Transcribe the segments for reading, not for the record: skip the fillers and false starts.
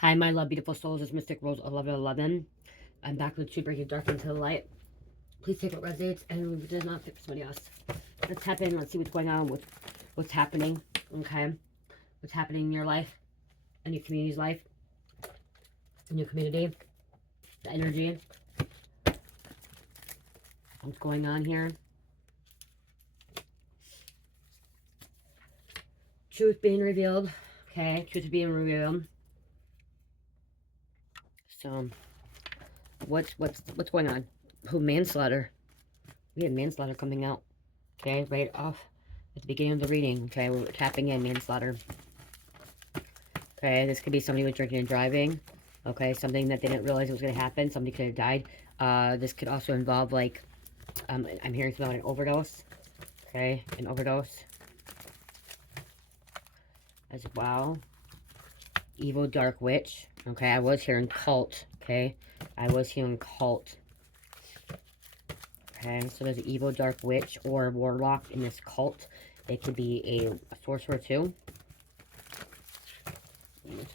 Hi, my love, beautiful souls. It's Mystic Rose 1111. I'm back with two breaking dark into the light. Please take what resonates and if it does not fit for somebody else. Let's tap in. Let's see what's going on with what's happening. Okay, what's happening in your life, in your community's life, in your community, the energy. What's going on here? Truth being revealed. Okay, truth being revealed. So, what's going on? Who manslaughter? We have manslaughter coming out. Okay, right off at the beginning of the reading. Okay, we're tapping in manslaughter. Okay, this could be somebody who was drinking and driving. Okay, something that they didn't realize was going to happen. Somebody could have died. This could also involve, like, I'm hearing about an overdose. Okay, an overdose as well. Evil Dark Witch. Okay, I was hearing cult. Okay, I was hearing cult. Okay, so there's an Evil Dark Witch or a warlock in this cult. They could be a sorcerer too.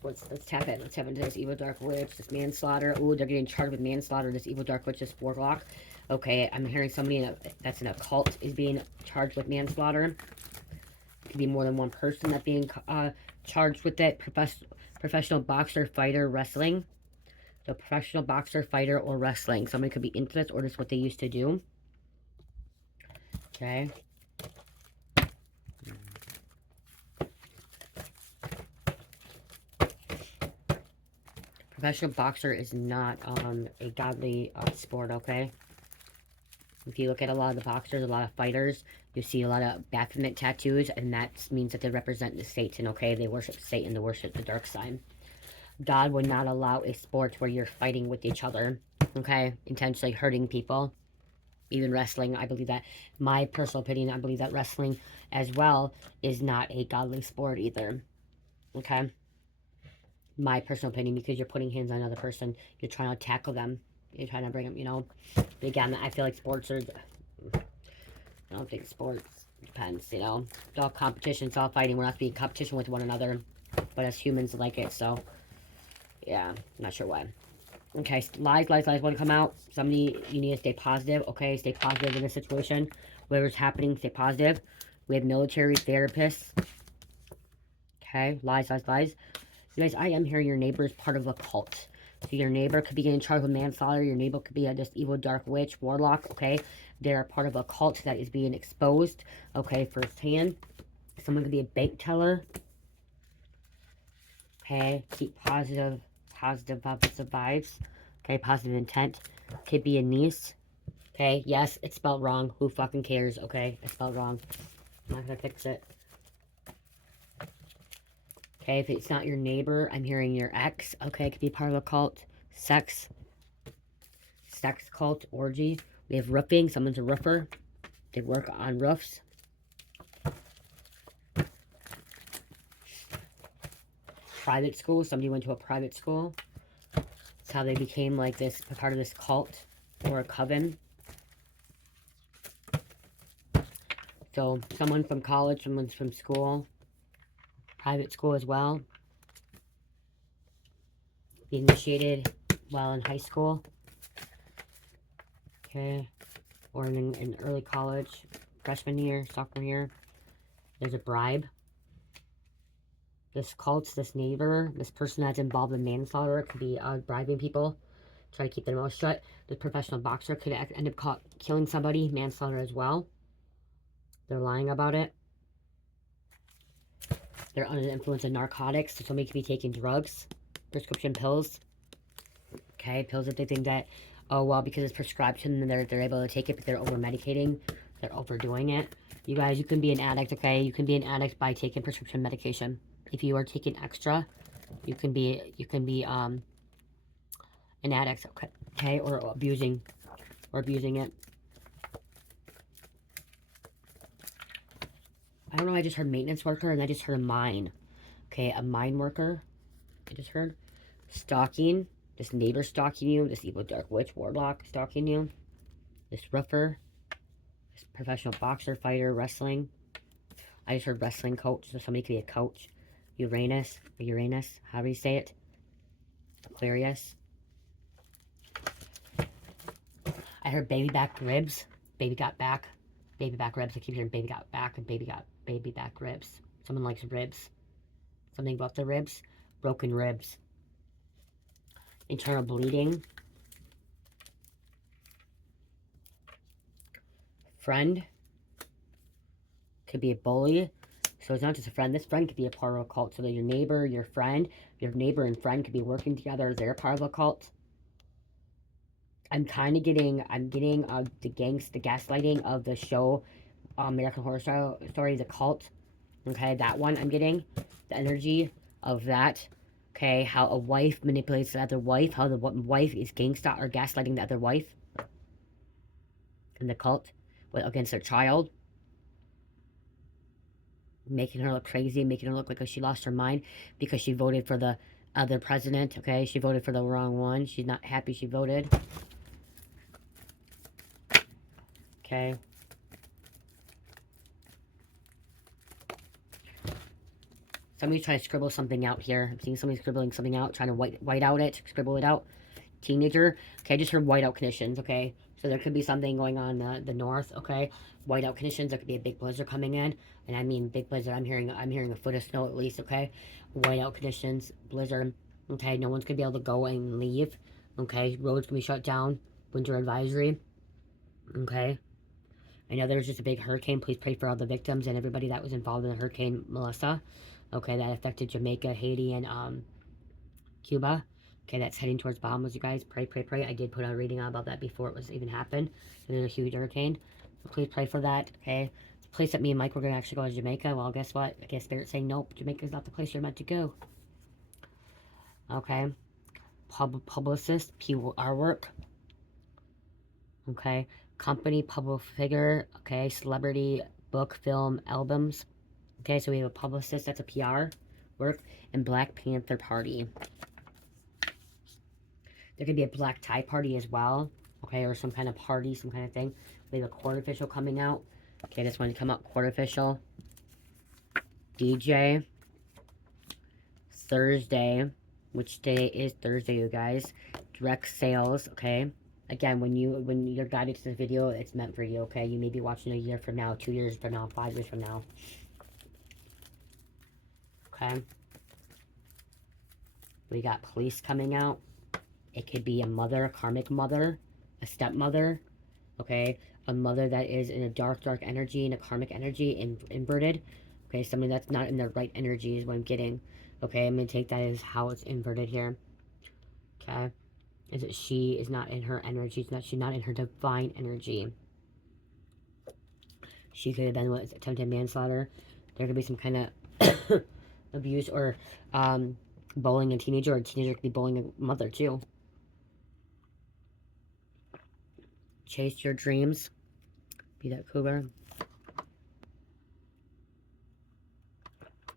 Let's tap in. Let's tap into this Evil Dark Witch, this manslaughter. Ooh, they're getting charged with manslaughter. This Evil Dark Witch, this warlock. Okay, I'm hearing somebody that's in a cult is being charged with manslaughter. It could be more than one person that's being charged with it. Professional boxer, fighter, wrestling. So professional boxer, fighter, or wrestling. Somebody could be into this, or just what they used to do. Okay. Professional boxer is not a godly sport, okay? If you look at a lot of the boxers, a lot of fighters, you see a lot of Baphomet tattoos, and that means that they represent the Satan, okay? They worship Satan, they worship the dark side. God would not allow a sport where you're fighting with each other, okay? Intentionally hurting people. Even wrestling, I believe that, my personal opinion, I believe that wrestling as well is not a godly sport either, okay? My personal opinion, because you're putting hands on another person, you're trying to tackle them, you're trying to bring them, you know. But again, I feel like sports are, I don't think sports, depends, you know. It's all competition, it's all fighting, we're not being competition with one another, but as humans like it, so, yeah, not sure why. Okay, lies want to come out. Somebody, you need to stay positive, okay? Stay positive in this situation. Whatever's happening, stay positive. We have military therapists. Okay, lies. You guys, I am hearing your neighbor is part of a cult. So your neighbor could be getting charged with manslaughter. Your neighbor could be this evil dark witch, warlock, okay? They're part of a cult that is being exposed, okay, firsthand. Someone could be a bank teller. Okay, keep positive vibes. Okay, positive intent. Could be a niece. Okay, yes, it's spelled wrong. Who fucking cares? Okay, it's spelled wrong. I'm not gonna fix it. Okay, if it's not your neighbor, I'm hearing your ex. Okay, it could be part of a cult. Sex cult, orgy. We have roofing. Someone's a roofer. They work on roofs. Private school. Somebody went to a private school. That's how they became like this, a part of this cult or a coven. So someone from college, someone's from school, private school as well. Be initiated while in high school. Okay. Or in early college, freshman year, sophomore year. There's a bribe. This cult, this neighbor, this person that's involved in manslaughter could be bribing people, try to keep their mouth shut. The professional boxer could end up killing somebody, manslaughter as well. They're lying about it. They're under the influence of narcotics, so somebody could be taking drugs, prescription pills. Okay, pills that they think that, oh, well, because it's prescribed to them, they're able to take it, but they're over-medicating. They're overdoing it. You guys, you can be an addict, okay? You can be an addict by taking prescription medication. If you are taking extra, you can be an addict, okay, or abusing it. I don't know, I just heard maintenance worker, and I just heard a mine. Okay, a mine worker. I just heard stalking. This neighbor stalking you. This evil dark witch warlock stalking you. This roofer. This professional boxer, fighter, wrestling. I just heard wrestling coach, so somebody could be a coach. Uranus, however you say it. Aquarius. I heard baby back ribs. Baby got back. Baby back ribs. I keep hearing baby got back and baby got baby back ribs. Someone likes ribs. Something about the ribs. Broken ribs. Internal bleeding. Friend. Could be a bully. So it's not just a friend. This friend could be a part of a cult. So that your neighbor, your friend, your neighbor and friend could be working together. They're part of a cult. I'm kind of getting, the gaslighting of the show, American Horror Story, The Cult. Okay, that one I'm getting. The energy of that. Okay, how a wife manipulates the other wife. How the wife is gangsta or gaslighting the other wife. In the cult. Against their child. Making her look crazy, making her look like she lost her mind because she voted for the other president, okay? She voted for the wrong one. She's not happy she voted. Okay. Somebody's trying to scribble something out here. I'm seeing somebody scribbling something out, trying to white out it, scribble it out. Teenager. Okay, I just heard whiteout conditions, okay? So there could be something going on the north, okay? Whiteout conditions, there could be a big blizzard coming in. And I mean big blizzard, I'm hearing a foot of snow at least, okay? Whiteout conditions, blizzard, okay? No one's gonna be able to go and leave, okay? Roads gonna be shut down, winter advisory, okay? I know there was just a big hurricane. Please pray for all the victims and everybody that was involved in the Hurricane Melissa, okay? That affected Jamaica, Haiti, and Cuba. Okay, that's heading towards Bahamas, you guys. Pray, pray, pray. I did put a reading out about that before it was even happened. There's a huge hurricane. So please pray for that, okay? The place that me and Mike were going to actually go to Jamaica. Well, guess what? I guess Spirit's saying, nope, Jamaica's not the place you're meant to go. Okay. Publicist, PR work. Okay. Company, public figure. Okay. Celebrity, book, film, albums. Okay, so we have a publicist, that's a PR work. And Black Panther Party. There could be a black tie party as well, okay, or some kind of party, some kind of thing. We have a court official coming out. Okay, this one to come out, court official. DJ. Thursday. Which day is Thursday, you guys? Direct sales, okay? Again, when you're guided to this video, it's meant for you, okay? You may be watching a year from now, 2 years from now, 5 years from now. Okay? We got police coming out. It could be a mother, a karmic mother, a stepmother, okay? A mother that is in a dark energy, in a karmic energy, inverted. Okay, somebody that's not in the right energy is what I'm getting. Okay, I'm going to take that as how it's inverted here. Okay? Is that she is not in her energy. She's not in her divine energy. She could have been with attempted manslaughter. There could be some kind of abuse or bullying a teenager, or a teenager could be bullying a mother too. Chase your dreams. Be that cougar.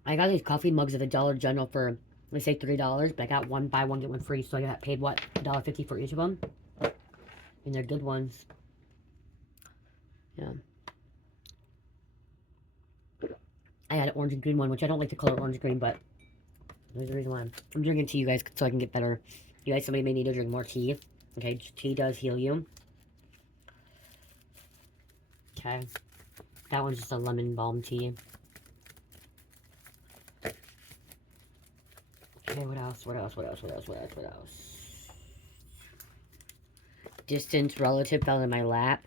I got these coffee mugs at the Dollar General for, let's say, $3, but I got one, buy one, get one free, so I got paid, what, $1.50 for each of them? And they're good ones. Yeah. I had an orange and green one, which I don't like the color orange and green, but there's the reason why. I'm drinking tea, you guys, so I can get better. You guys, somebody may need to drink more tea. Okay, tea does heal you. Okay. That one's just a lemon balm tea. Okay, what else? Distant relative fell in my lap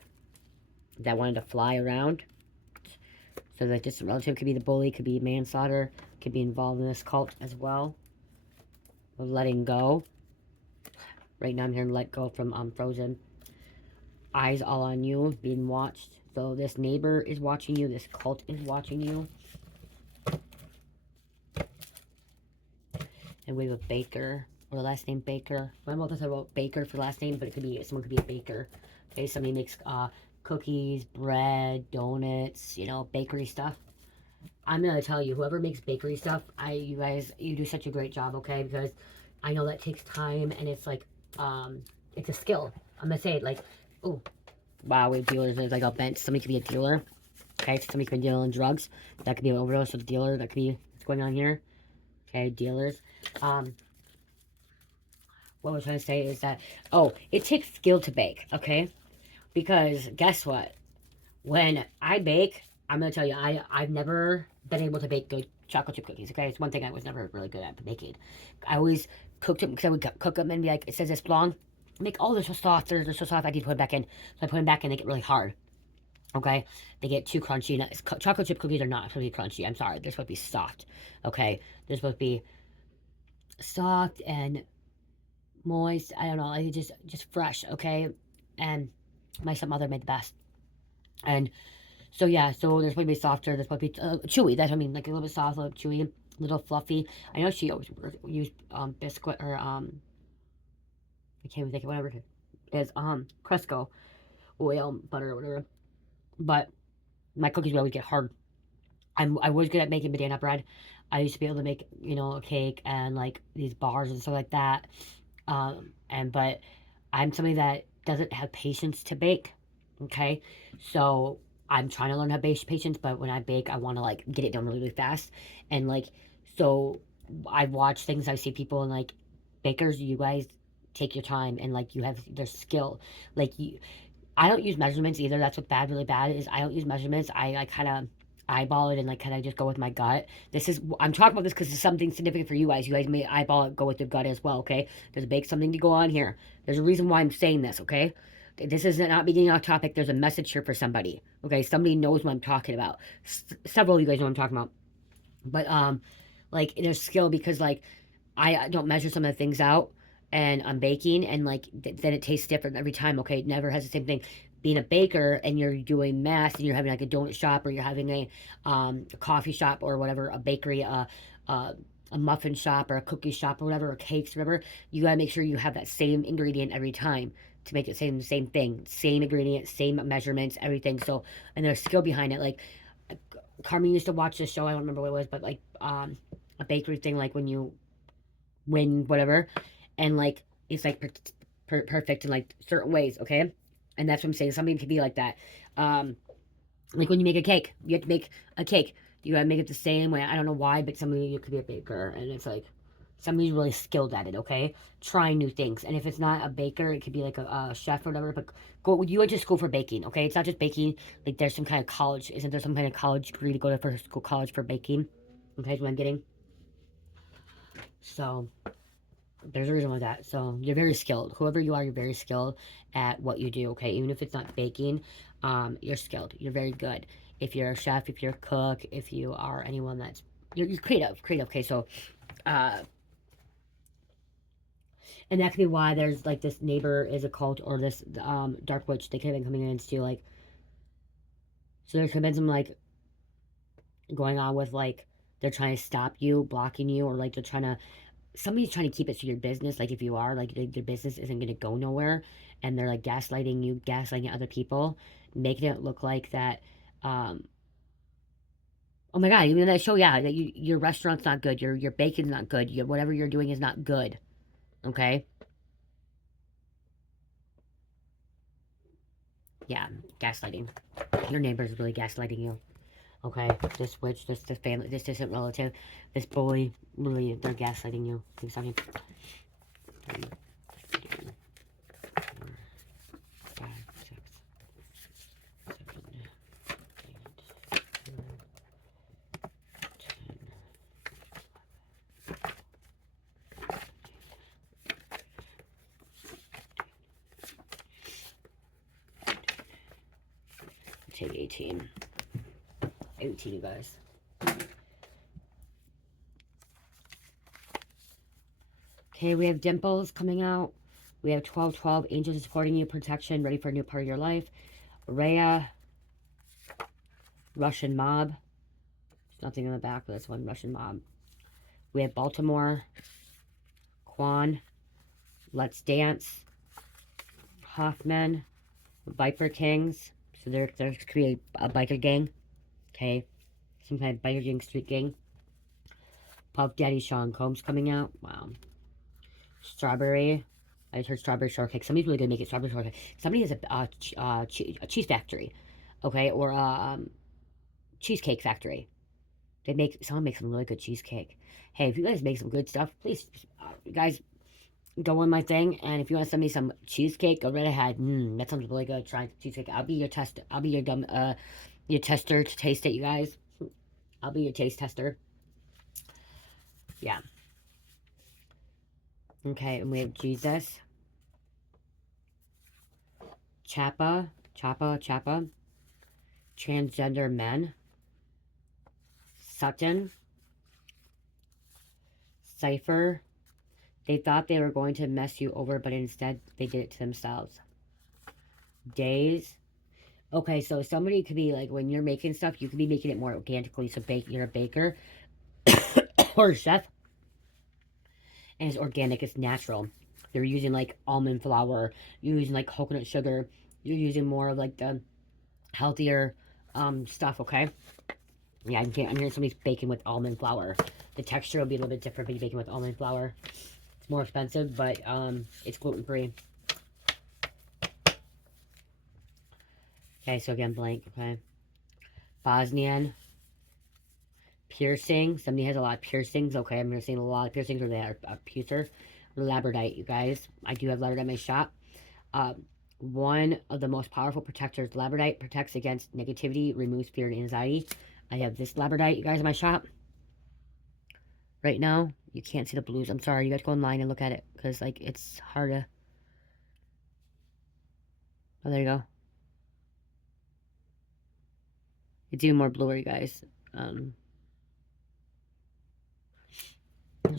that wanted to fly around. So the distant relative could be the bully, could be manslaughter, could be involved in this cult as well. Letting go. Right now I'm hearing let go from Frozen. Eyes all on you, being watched. So this neighbor is watching you, this cult is watching you. And we have a baker, or the last name Baker. I'm not talking about Baker for the last name, but it could be, someone could be a baker. Okay, somebody makes cookies, bread, donuts, you know, bakery stuff. I'm gonna tell you, whoever makes bakery stuff, you guys, you do such a great job, okay? Because I know that takes time, and it's like, it's a skill. I'm gonna say it like, oh, wow, with dealers, there's like a bench. Somebody could be a dealer, okay? Somebody could be dealing drugs. That could be an overdose of dealer. That could be what's going on here. Okay, dealers. what we're trying to say is that, oh, it takes skill to bake, okay? Because guess what? When I bake, I'm gonna tell you, I've never been able to bake good chocolate chip cookies. Okay, it's one thing I was never really good at baking. I always cooked them because I would cook them and be like, it says it's long. Make all this so soft. They're so soft. I need to put them back in. So I put them back in. They get really hard. Okay, they get too crunchy. Chocolate chip cookies are not supposed to be crunchy. I'm sorry. They're supposed to be soft. Okay, they're supposed to be soft and moist. I don't know, like just fresh. Okay, and my stepmother made the best. And so yeah, so they're supposed to be softer. They're supposed to be chewy. That's what I mean, like a little bit soft, a little chewy, a little fluffy. I know she always used biscuit or I can't even think of whatever it is Cresco oil butter or whatever. But my cookies would always get hard. I was good at making banana bread. I used to be able to make a cake and like these bars and stuff like that. And but I'm somebody that doesn't have patience to bake. Okay, so I'm trying to learn how to bake patience, but when I bake, I want to like get it done really, really fast. And like, so I watch things, I see people and like bakers, you guys take your time and like you have their skill. Like I don't use measurements either. That's what's bad, really bad is I don't use measurements. I kind of eyeball it and like kind of just go with my gut. I'm talking about this because it's something significant for you guys. You guys may eyeball it, go with your gut as well. Okay, there's a big something to go on here. There's a reason why I'm saying this. Okay, this is not beginning off topic. There's a message here for somebody. Okay, somebody knows what I'm talking about. Several of you guys know what I'm talking about. But like there's skill because like I don't measure some of the things out and I'm baking and like then it tastes different every time. Okay, it never has the same thing. Being a baker and you're doing mass and you're having like a donut shop or you're having a coffee shop or whatever, a bakery, a muffin shop or a cookie shop or whatever, or cakes, whatever, you gotta make sure you have that same ingredient every time to make it same thing, same ingredient, same measurements, everything. So and there's skill behind it. Like Carmen used to watch this show. I don't remember what it was, but like a bakery thing, like when you win whatever, and like it's like perfect in like certain ways. Okay, and that's what I'm saying. Something can be like that. Like when you make a cake, you have to make a cake. You gotta make it the same way. I don't know why, but somebody you could be a baker, and it's like somebody's really skilled at it. Okay, trying new things, and if it's not a baker, it could be like a chef or whatever. But go, you went to school for baking. Okay, it's not just baking. Like there's some kind of college. Isn't there some kind of college degree to go to for school college for baking? Okay, is what I'm getting. So there's a reason why that. So you're very skilled. Whoever you are, you're very skilled at what you do. Okay, even if it's not baking, you're skilled. You're very good. If you're a chef, if you're a cook, if you are anyone that's you're creative, creative. Okay, so uh, and that could be why there's like this neighbor is a cult or this dark witch. They could have been coming in and steal like. So there could have been some like going on with like they're trying to stop you, blocking you, or like they're trying to somebody's trying to keep it to your business. Like if you are like your business isn't going to go nowhere, and they're like gaslighting you, gaslighting other people, making it look like that. Um, oh my god, even that show, yeah, that your restaurant's not good, your bacon's not good, whatever you're doing is not good. Okay, yeah, gaslighting. Your neighbor's really gaslighting you. Okay, this witch, this family, this distant relative, this bully, really, they're gaslighting you. Keep talking. 3, 2, 4, 5, 6, 7, 8, 10, take 18. 18, you guys. Okay, we have dimples coming out. We have 1212, angels supporting you, protection, ready for a new part of your life. Rhea, Russian mob. There's nothing in the back of this one, Russian mob. We have Baltimore, Quan, Let's Dance, Hoffman, Viper Kings. So there could be a biker gang. Okay, some kind of biker gang, street gang. Puff Daddy, Sean Combs coming out. Wow. Strawberry. I just heard strawberry shortcake. Somebody's really gonna make it strawberry shortcake. Somebody has a cheese factory, okay, or a cheesecake factory. Someone makes some really good cheesecake. Hey, if you guys make some good stuff, please, guys, go on my thing, and if you want to send me some cheesecake, go right ahead. That sounds really good. Try cheesecake. I'll be your tester. I'll be your tester to taste it, you guys. I'll be your taste tester. Yeah. Okay, and we have Jesus, Chappa, transgender men, Sutton, Cypher. They thought they were going to mess you over, but instead they did it to themselves. Days. Okay, so somebody could be like, when you're making stuff, you could be making it more organically. So you're a baker or a chef, and it's organic, it's natural. They're using like almond flour, you're using like coconut sugar, you're using more of like the healthier stuff, okay? Yeah, I'm hearing somebody's baking with almond flour. The texture will be a little bit different, but you're baking with almond flour. It's more expensive, but it's gluten free. Okay, so again, blank, okay. Bosnian, piercing. Somebody has a lot of piercings. Okay, I'm going to say a lot of piercings, or they are a piercer. Labradorite, you guys. I do have labradorite in my shop. One of the most powerful protectors. Labradorite protects against negativity, removes fear and anxiety. I have this labradorite, you guys, in my shop. Right now, you can't see the blues. I'm sorry, you guys go online and look at it, because, like, it's hard to... Oh, there you go. It's even more bluer, guys. There's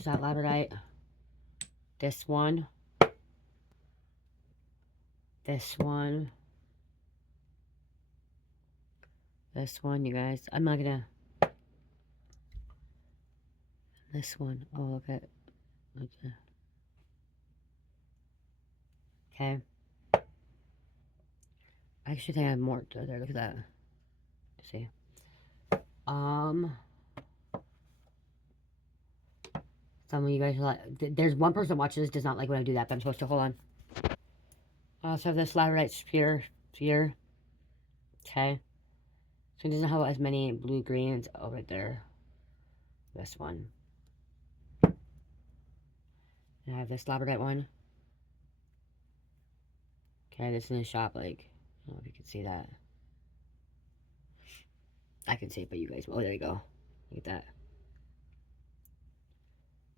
that labradorite. This one. This one. This one, you guys. I'm not gonna... This one. Oh, look at... Okay. Okay. I actually think I have more to there. Look at that. Let's see. Some of you guys are like... There's one person watching this does not like when I do that, but I'm supposed to... Hold on. I also have this labradorite sphere. Okay. So it doesn't have as many blue greens. Oh, right there. This one. And I have this labradorite one. Okay, this is in the shop, like... I don't know if you can see that. I can see it, but you guys... Oh, there you go. Look at that.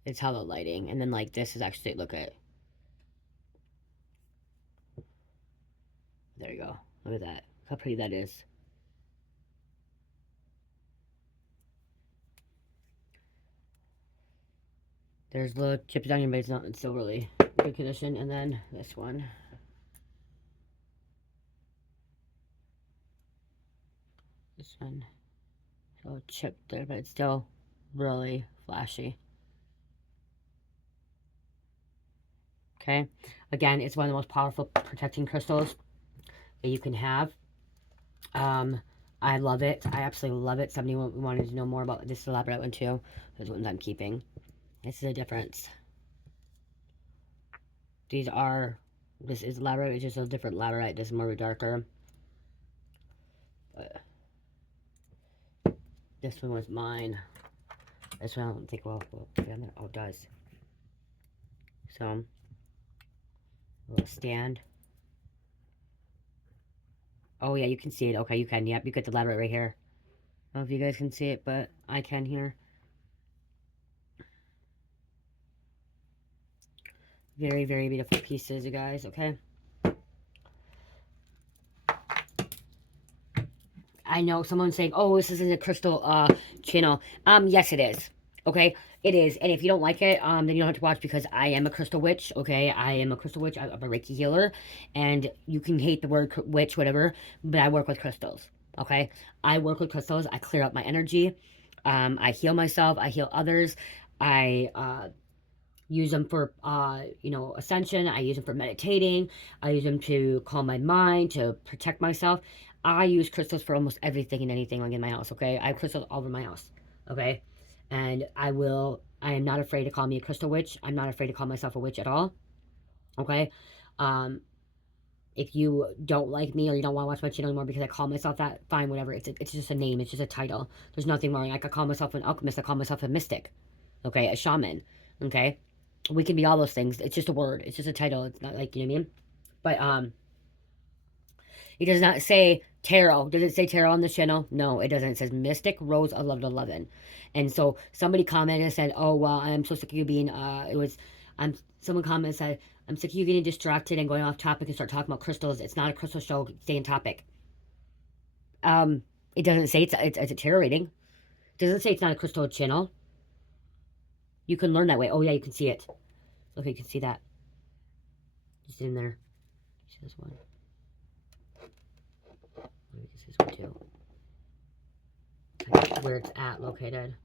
It's how the lighting. And then, like, this is actually... Look at... There you go. Look at that. Look how pretty that is. There's little chips onion, but it's still really good condition. And then this one. This one. A little chip there, but it's still really flashy. Okay. Again, it's one of the most powerful protecting crystals that you can have. I love it. I absolutely love it. Somebody wanted to know more about this labradorite one too. Those ones I'm keeping. This is the difference. These are... This is labradorite. It's just a different labradorite. This is more darker. But this one was mine. This one I don't think will fit on there. Oh, it does. So, a little stand. Oh, yeah, you can see it. Okay, you can. Yep, you get the labradorite right here. I don't know if you guys can see it, but I can here. Very, very beautiful pieces, you guys, okay? I know someone's saying, oh, this isn't a crystal channel. Yes, it is. Okay, it is. And if you don't like it, then you don't have to watch, because I am a crystal witch. Okay, I am a crystal witch. I'm a Reiki healer, and you can hate the word witch, whatever, but I work with crystals. Okay, I work with crystals. I clear up my energy. I heal myself. I heal others. I use them for ascension. I use them for meditating. I use them to calm my mind, to protect myself. I use crystals for almost everything and anything, like in my house. Okay, I have crystals all over my house. Okay, and I am not afraid to call me a crystal witch. I'm not afraid to call myself a witch at all. Okay, if you don't like me, or you don't want to watch my channel anymore because I call myself that, fine, whatever. It's just a name. It's just a title. There's nothing wrong. I could call myself an alchemist. I call myself a mystic. Okay, a shaman. Okay, We can be all those things. It's just a word. It's just a title. It's not like, you know what I mean? But, it does not say tarot. Does it say tarot on the channel? No, it doesn't. It says Mystic Rose 1111. And so somebody commented and said, oh, well, I'm so sick of you being, someone commented and said, I'm sick of you getting distracted and going off topic and start talking about crystals. It's not a crystal show. Stay in topic. It doesn't say it's a tarot reading. It doesn't say it's not a crystal channel. You can learn that way. Oh, yeah, you can see it. Look, you can see that. Just in there. See this one? Maybe this is one too. Where it's at located.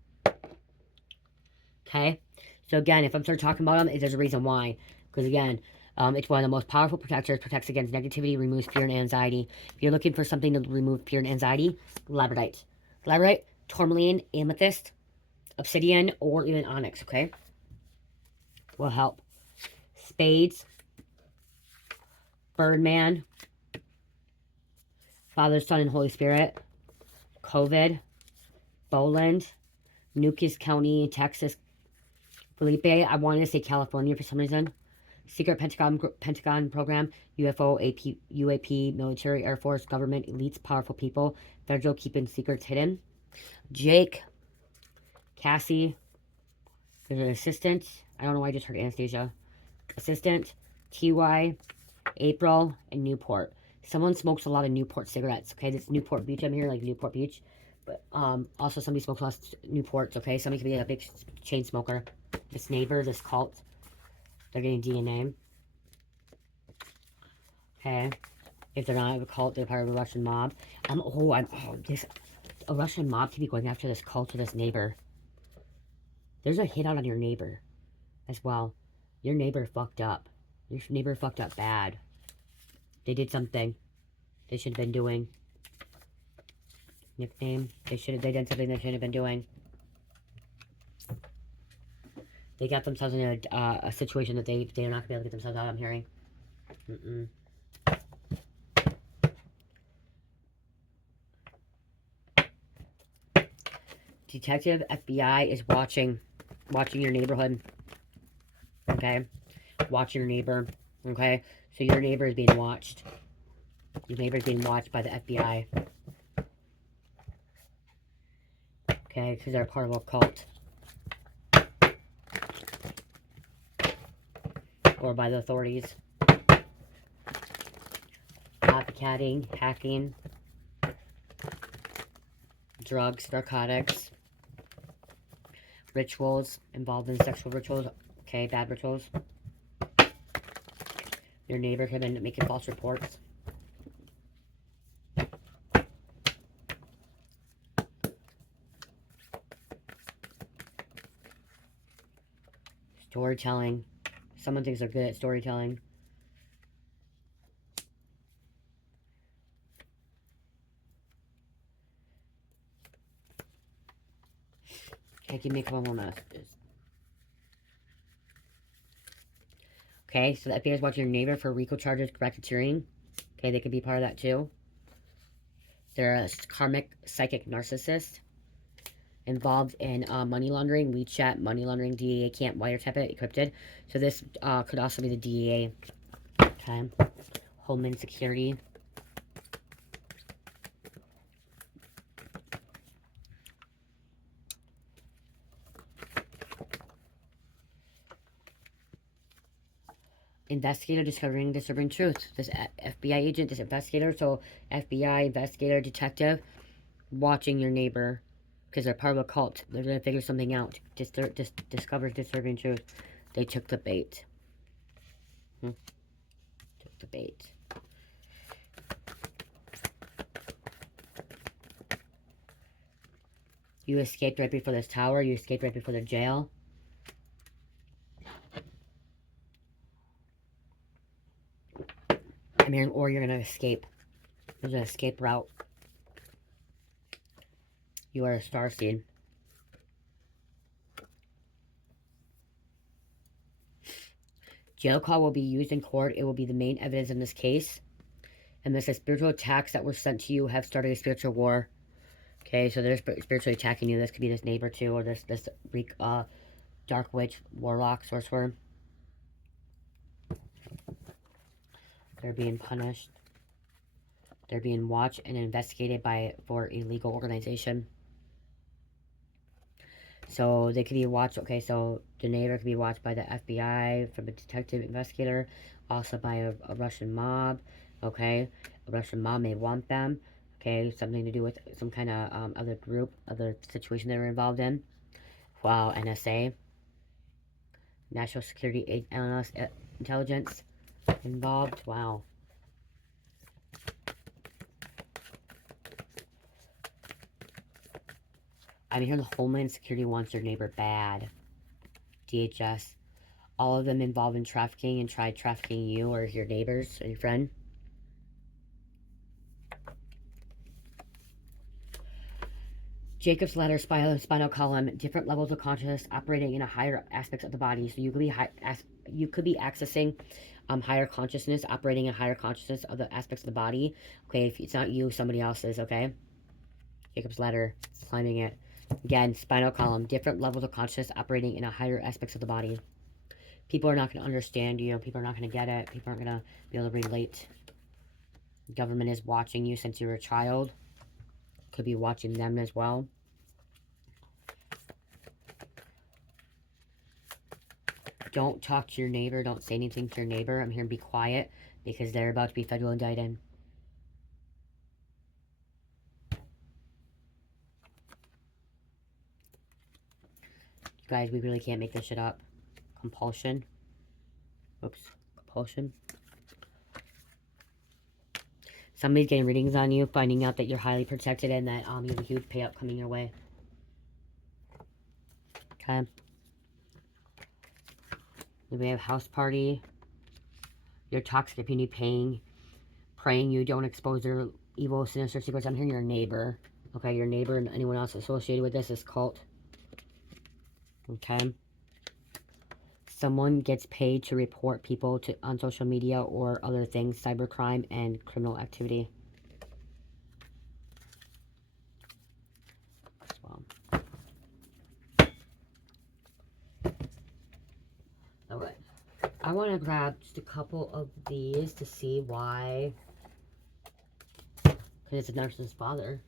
Okay? So again, if I'm starting talking about them, there's a reason why. Because again, it's one of the most powerful protectors, protects against negativity, removes fear and anxiety. If you're looking for something to remove fear and anxiety, labradorite. Labradorite, tourmaline, amethyst, obsidian, or even onyx, okay? Will help. Spades, Birdman, Father, Son, and Holy Spirit, COVID, Boland, Nucleus County, Texas, Felipe, I wanted to say California for some reason. Secret Pentagon program, UFO, AP, UAP, military, Air Force, government, elites, powerful people, federal keeping secrets hidden. Jake, Cassie, there's an assistant. I don't know why I just heard Anastasia. Assistant, TY, April, and Newport. Someone smokes a lot of Newport cigarettes, okay? This Newport Beach, I'm here, like Newport Beach. But also somebody smokes a lot of Newports, okay? Somebody could be a big chain smoker. This neighbor, this cult, they're getting DNA. Okay. If they're not a cult, they're part of a Russian mob. A Russian mob could be going after this cult or this neighbor. There's a hit out on your neighbor as well. Your neighbor fucked up. Your neighbor fucked up bad. They did something they should have been doing. Nickname. They did something they shouldn't have been doing. They got themselves in a situation that they're not going to be able to get themselves out, I'm hearing. Detective FBI is watching your neighborhood. Okay? Watching your neighbor. Okay? So your neighbor is being watched. Your neighbor is being watched by the FBI. Okay? Because they're part of a cult. Or by the authorities. Copycatting, hacking, drugs, narcotics, rituals, involved in sexual rituals, okay, bad rituals. Your neighbor have been making false reports. Storytelling. Someone thinks they're good at storytelling. Okay, give me a couple more messages. Okay, so the FBI is watching your neighbor for RICO charges, racketeering. Okay, they could be part of that too. They're a karmic psychic narcissist. Involved in money laundering, WeChat, money laundering, DEA can't wiretap it, encrypted. So this could also be the DEA. Okay. Homeland Security. Investigator discovering disturbing truth. This FBI agent, this investigator, so FBI, investigator, detective, watching your neighbor. Because they're part of a cult. They're going to figure something out. Discovers disturbing truth. They took the bait. Took the bait. You escaped right before this tower. You escaped right before the jail. I mean, or you're going to escape. There's an escape route. You are a starseed. Jail call will be used in court. It will be the main evidence in this case. And this is spiritual attacks that were sent to you have started a spiritual war. Okay, so they're spiritually attacking you. This could be this neighbor too, or this dark witch, warlock, sorcerer. They're being punished. They're being watched and investigated for illegal organization. So they could be watched, okay, so the neighbor could be watched by the FBI from a detective investigator, also by a Russian mob, okay? A Russian mob may want them, okay? Something to do with some kind of other group, other situation they were involved in. Wow, NSA, National Security Analyst Intelligence involved, wow. I'm hearing the Homeland Security wants your neighbor bad. DHS. All of them involved in trafficking and tried trafficking you or your neighbors or your friend. Jacob's ladder, spinal column, different levels of consciousness operating in a higher aspects of the body. So you could be accessing higher consciousness, operating in higher consciousness of the aspects of the body. Okay, if it's not you, somebody else is. Okay, Jacob's ladder, climbing it. Again, spinal column, different levels of consciousness operating in a higher aspects of the body. People are not going to understand you. People are not going to get it. People aren't going to be able to relate. The government is watching you since you were a child. Could be watching them as well. Don't talk to your neighbor. Don't say anything to your neighbor. I'm here to be quiet because they're about to be federal indicted. You guys, we really can't make this shit up. Compulsion. Oops. Compulsion. Somebody's getting readings on you, finding out that you're highly protected and that you have a huge payout coming your way. Okay. We have house party. Your toxic community praying you don't expose their evil, sinister secrets. I'm hearing your neighbor. Okay, your neighbor and anyone else associated with this cult. Okay. Someone gets paid to report people on social media or other things, cybercrime and criminal activity. Well. Alright. I want to grab just a couple of these to see why. Because it's a narcissist's father.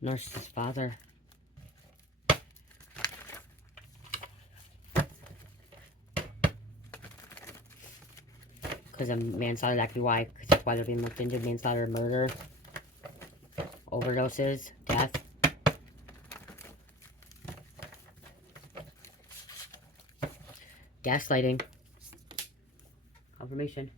Narcissist's father. Because of manslaughter, that could be why. Because that's why they're being looked into. Manslaughter, murder, overdoses, death. Gaslighting. Confirmation.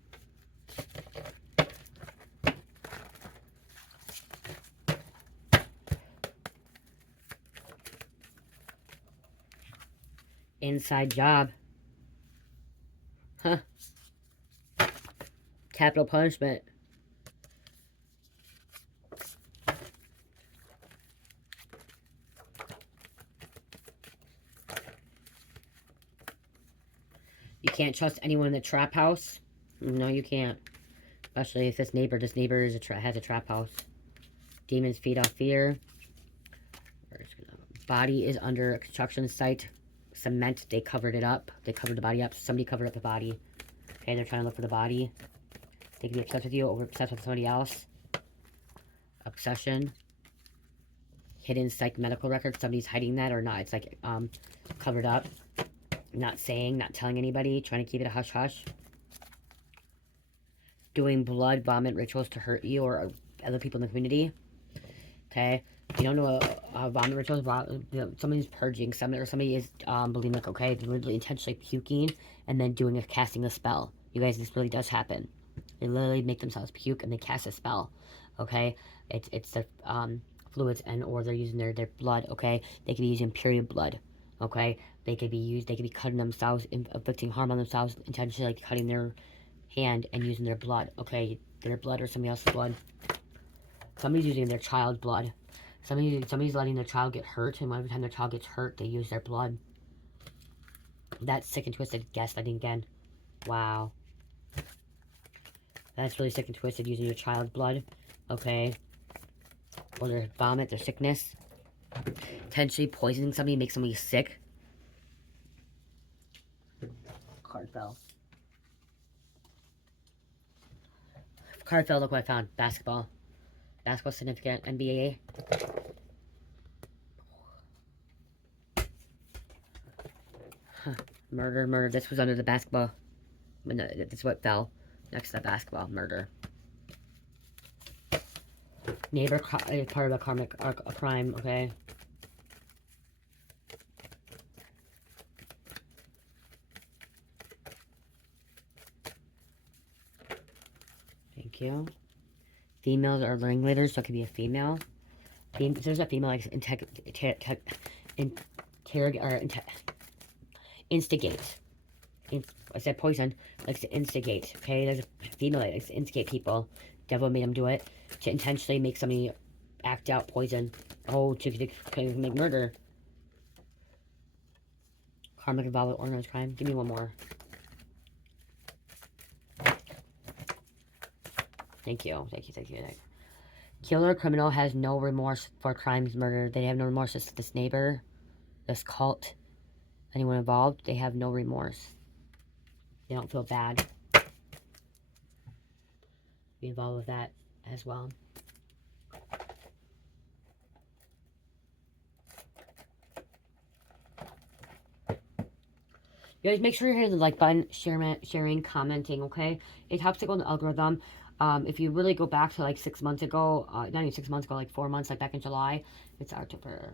Inside job. Huh. Capital punishment. You can't trust anyone in the trap house. No, you can't. Especially if this neighbor is has a trap house. Demons feed off fear. Body is under a construction site. Cement, they covered it up. They covered the body up. Somebody covered up the body. Okay, they're trying to look for the body. They could be obsessed with you or obsessed with somebody else. Obsession. Hidden psych medical records. Somebody's hiding that or not. It's like covered up. Not saying, not telling anybody. Trying to keep it a hush-hush. Doing blood vomit rituals to hurt you or other people in the community. Okay. If you don't know vomit rituals, somebody's purging, somebody is bulimic, okay? They're literally intentionally puking and then casting a spell. You guys, this really does happen. They literally make themselves puke and they cast a spell, okay? It's their fluids or they're using their blood, okay? They could be using period blood, okay? They could be cutting themselves, inflicting harm on themselves, intentionally cutting their hand and using their blood, okay? Their blood or somebody else's blood. Somebody's using their child's blood. Somebody's letting their child get hurt, and every time their child gets hurt, they use their blood. That's sick and twisted gaslighting again. Wow. That's really sick and twisted, using your child's blood. Okay. Or their vomit, their sickness. Potentially poisoning somebody, make somebody sick. Card fell. Card fill, look what I found. Basketball. Basketball significant. NBA. Huh. Murder. This was under the basketball. That's what fell next to the basketball. Murder. Neighbor part of a karmic a crime, okay? Thank you. Females are ringleaders, so it could be a female. There's a female like instigate. I said poison, likes to instigate, okay? There's a female that likes to instigate people. Devil made them do it. To intentionally make somebody act out poison. Oh, to make murder. Karmic involved with organized crime. Give me one more. Thank you. Killer criminal has no remorse for crimes murdered. They have no remorse. It's this neighbor, this cult, anyone involved, they have no remorse. They don't feel bad. Be involved with that as well. You guys make sure you hit the like button, sharing, commenting, okay? It helps to go in the algorithm. If you really go back to like 6 months ago, not even 6 months ago, like 4 months, like back in July, it's October,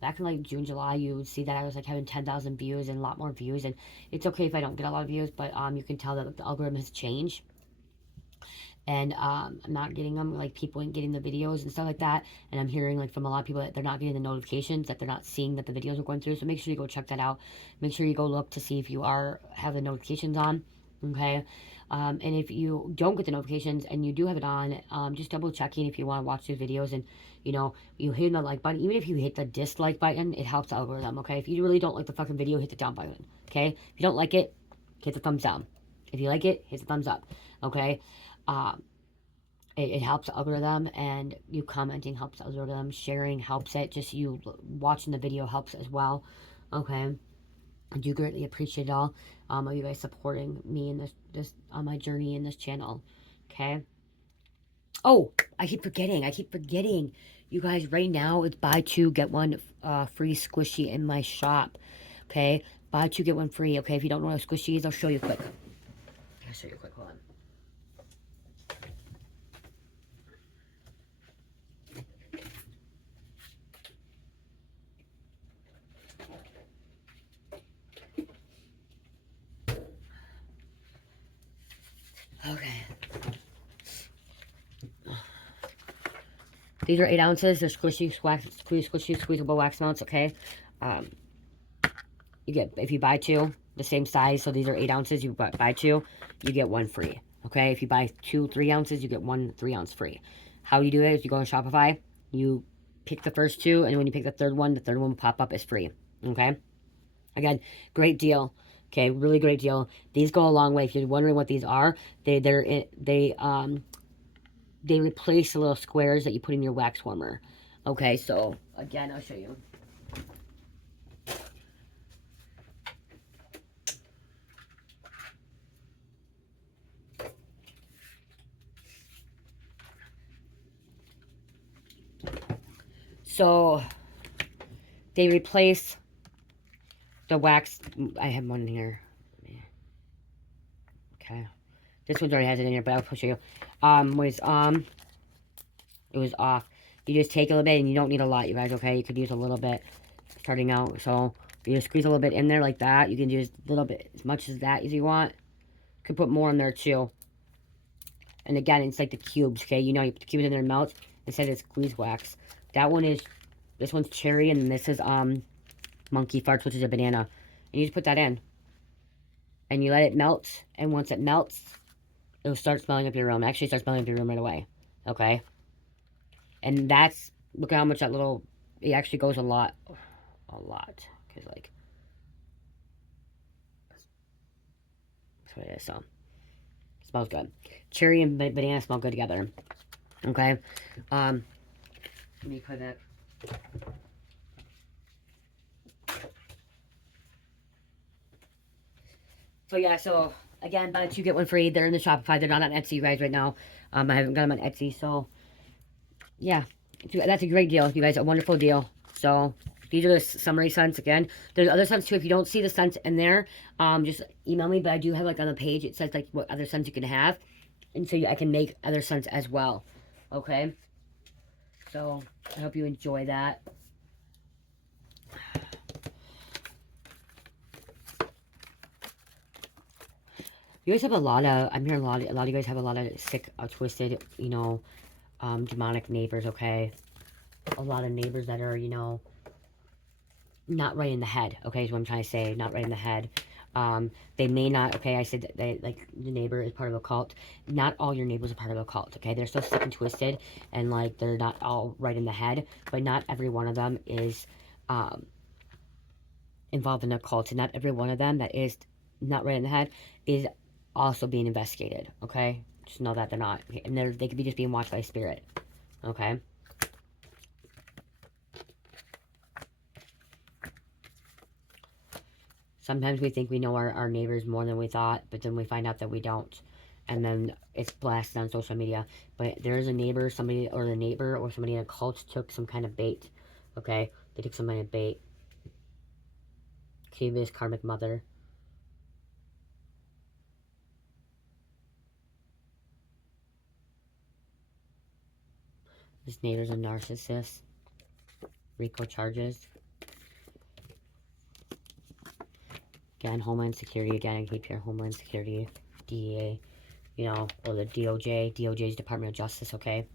back in like June, July, you would see that I was like having 10,000 views and a lot more views. And it's okay if I don't get a lot of views, but you can tell that the algorithm has changed. And I'm not getting them, like people ain't getting the videos and stuff like that. And I'm hearing like from a lot of people that they're not getting the notifications, that they're not seeing that the videos are going through. So make sure you go check that out. Make sure you go look to see if you have the notifications on, okay? And if you don't get the notifications and you do have it on, just double checking if you want to watch these videos. And you know, you hit the like button. Even if you hit the dislike button, it helps the algorithm, okay? If you really don't like the fucking video, hit the down button, okay? If you don't like it, hit the thumbs down. If you like it, hit the thumbs up, okay? It helps the algorithm, and you commenting helps the algorithm, sharing helps it, just you watching the video helps as well, okay? I do greatly appreciate it all, of you guys supporting me in this on my journey in this channel, okay? Oh, I keep forgetting. You guys, right now it's buy two, get one free squishy in my shop, okay? Buy two, get one free, okay? If you don't know what a squishy is, I'll show you quick. Hold on. Okay. These are 8 ounces. They're squeezable wax melts, okay? You get, if you buy two, the same size, so these are 8 ounces, you buy two, you get one free, okay? If you buy 2 3 ounces, you get one 3-ounce free. How you do it is you go on Shopify, you pick the first two, and when you pick the third one will pop up as free, okay? Again, great deal. Okay, really great deal. These go a long way. If you're wondering what these are, they replace the little squares that you put in your wax warmer. Okay, so again, I'll show you. So they replace the wax. I have one in here. Okay, this one already has it in here, but I'll show you. It was off. You just take a little bit, and you don't need a lot, you guys. Okay, you could use a little bit starting out. So you just squeeze a little bit in there like that. You can use a little bit, as much as that as you want. You could put more in there too. And again, it's like the cubes. Okay, you know, you put the cubes in there and melt instead of squeeze wax. That one is, this one's cherry, and this is monkey farts, which is a banana. And you just put that in, and you let it melt. And once it melts, it'll start smelling up your room. Actually, start smelling up your room right away. Okay. And that's, look at how much that little, it actually goes a lot. Because, like, that's what it is, so. Smells good. Cherry and banana smell good together. Okay. Let me put that. So, yeah, so Again, buy 2 get 1 free. They're in the Shopify. They're not on Etsy, you guys, right now. I haven't got them on Etsy, so yeah, that's a great deal, you guys. A wonderful deal. So these are the summary scents again. There's other scents too. If you don't see the scents in there, just email me. But I do have like on the page it says like what other scents you can have, and so I can make other scents as well. Okay. So I hope you enjoy that. You guys have a lot of, I'm hearing a lot of you guys have a lot of sick, twisted, you know, demonic neighbors, okay? A lot of neighbors that are, you know, not right in the head, okay, is what I'm trying to say, not right in the head. They may not, okay, I said that they, like, the neighbor is part of a cult. Not all your neighbors are part of a cult, okay? They're so sick and twisted, and, like, they're not all right in the head, but not every one of them is, involved in a cult, and not every one of them that is not right in the head is also being investigated, okay? Just know that they're not. And they could be just being watched by spirit, okay? Sometimes we think we know our neighbors more than we thought, but then we find out that we don't. And then it's blasted on social media. But there's a neighbor, somebody, or a neighbor, or somebody in a cult took some kind of bait, okay? They took some kind of bait. Cubis, karmic mother. This neighbor's a narcissist. RICO charges. Again, Homeland Security. Again, I keep here. Homeland Security. DEA. You know, or the DOJ. DOJ's Department of Justice, okay?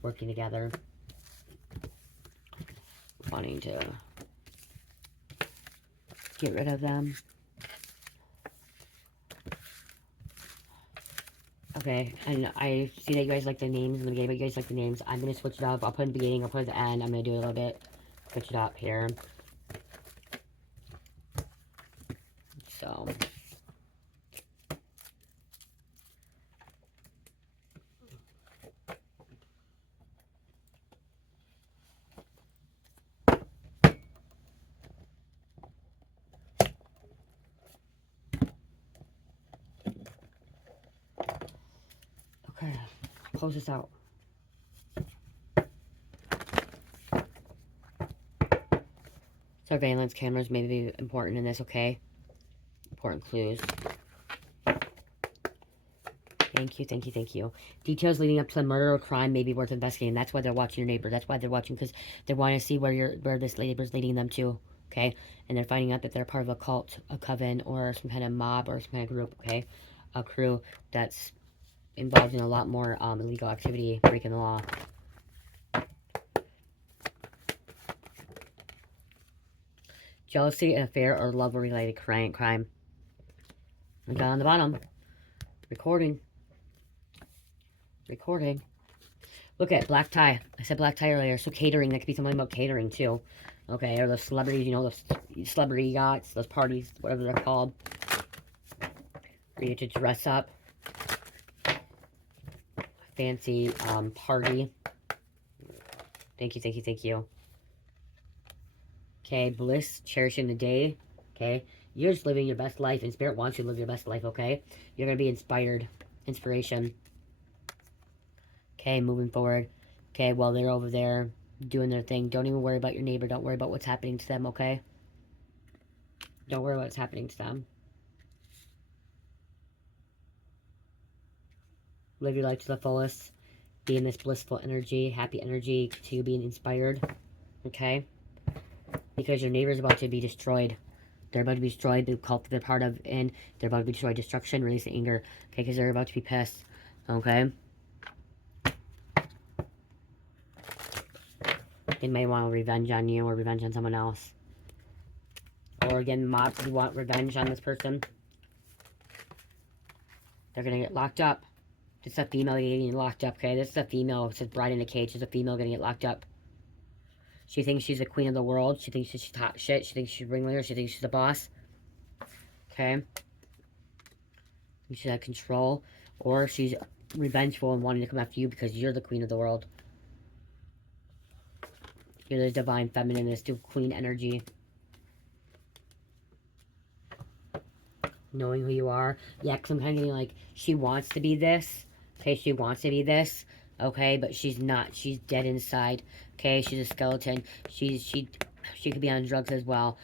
Working together. Wanting to get rid of them. Okay, and I see that you guys like the names in the beginning, but you guys like the names. I'm going to switch it up. I'll put it in the beginning, I'll put it at the end. I'm going to do it a little bit. Switch it up here. So. Okay, close this out. Surveillance cameras may be important in this, okay? Important clues. Thank you, thank you, thank you. Details leading up to the murder or crime may be worth investigating. That's why they're watching your neighbor. That's why they're watching, because they want to see where this neighbor's leading them to, okay? And they're finding out that they're part of a cult, a coven, or some kind of mob, or some kind of group, okay? A crew that's involved in a lot more illegal activity, breaking the law. Jealousy, an affair, or love-related crime. And down on the bottom, recording. Look at black tie. I said black tie earlier. So catering, that could be something about catering too. Okay, or the celebrities, you know, the celebrity yachts, those parties, whatever they're called. For you to dress up. Fancy party. Thank you, thank you, thank you. Okay, bliss, cherishing the day. Okay, you're just living your best life, and Spirit wants you to live your best life, okay? You're going to be inspired. Inspiration. Okay, moving forward. Okay, well, they're over there doing their thing. Don't even worry about your neighbor. Don't worry about what's happening to them, okay? Don't worry about what's happening to them. Live your life to the fullest. Be in this blissful energy, happy energy. Continue being inspired, okay? Because your neighbor's about to be destroyed. They're about to be destroyed. The cult they're part of, and they're about to be destroyed. Destruction, release the anger, okay? Because they're about to be pissed, okay? They may want revenge on you or revenge on someone else. Or again, mobs who want revenge on this person. They're going to get locked up. This is a female getting locked up, okay? This is a female. It says bride in a cage. This is a female going to get locked up. She thinks she's the queen of the world. She thinks she's hot shit. She thinks she's ringleader. She thinks she's the boss. Okay? She's at control. Or she's revengeful and wanting to come after you because you're the queen of the world. You're the divine feminine, this queen energy. Knowing who you are. Yeah, because I'm kind of getting like, she wants to be this. Okay, she wants to be this. Okay, but she's not. She's dead inside. Okay, she's a skeleton. She could be on drugs as well.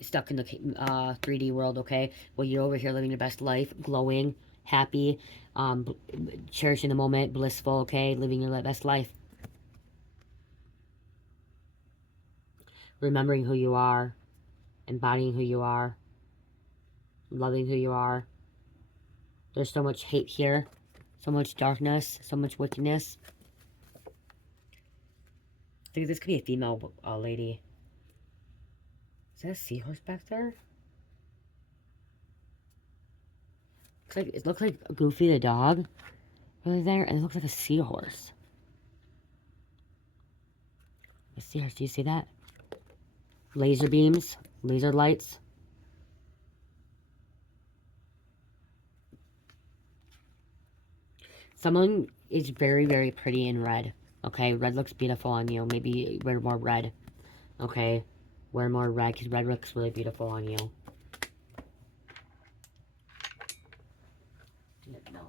Stuck in the 3D world. Okay, well, you're over here living your best life, glowing, happy, cherishing the moment, blissful. Okay, living your best life. Remembering who you are, embodying who you are, loving who you are. There's so much hate here, so much darkness, so much wickedness. I think this could be a female lady. Is that a seahorse back there? It looks like Goofy the dog really there, and it looks like a seahorse. A seahorse, do you see that? Laser beams, laser lights. Someone is very, very pretty in red. Okay, red looks beautiful on you. Maybe wear more red. Okay, wear more red because red looks really beautiful on you. No,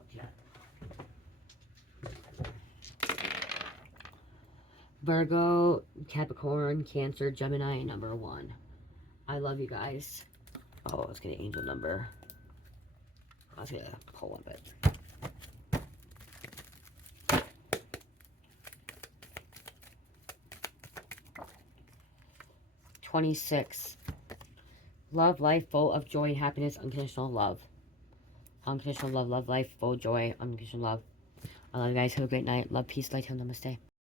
Virgo, Capricorn, Cancer, Gemini, number 1. I love you guys. Oh, let's get an angel number. Let's get a pull of it. 26. Love life full of joy, happiness, unconditional love. Unconditional love, love life, full joy, unconditional love. I love you guys. Have a great night. Love, peace, light, namaste.